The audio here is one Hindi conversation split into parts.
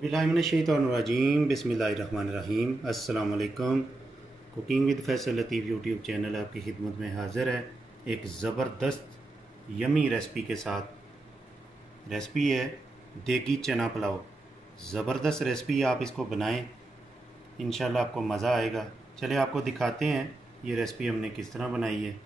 औज़ुबिल्लाहिमिनश्शैतानिर्रजीम बिस्मिल्लाहिर्रहमानिर्रहीम। अस्सलाम वालेकुम। Cooking with Faisal Latif YouTube channel आपकी खिदमत में हाज़िर है एक ज़बरदस्त यमी रेसिपी के साथ। रेसिपी है देगी चना पुलाव। ज़बरदस्त रेसिपी, आप इसको बनाएं, इंशाल्लाह आपको मज़ा आएगा। चलिए आपको दिखाते हैं ये रेसिपी हमने किस तरह बनाई है।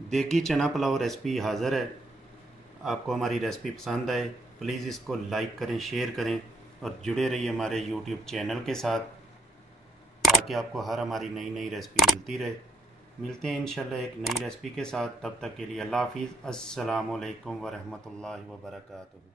देगी चना पुलाव रेसिपी हाज़िर है। आपको हमारी रेसिपी पसंद आए प्लीज़ इसको लाइक करें, शेयर करें और जुड़े रहिए हमारे यूट्यूब चैनल के साथ ताकि आपको हर हमारी नई नई रेसिपी मिलती रहे। मिलते हैं इंशाल्लाह एक नई रेसिपी के साथ। तब तक के लिए अल्लाह हाफ़िज़। अस्सलामु अलैकुम व रहमतुल्लाहि व बरकातुहू।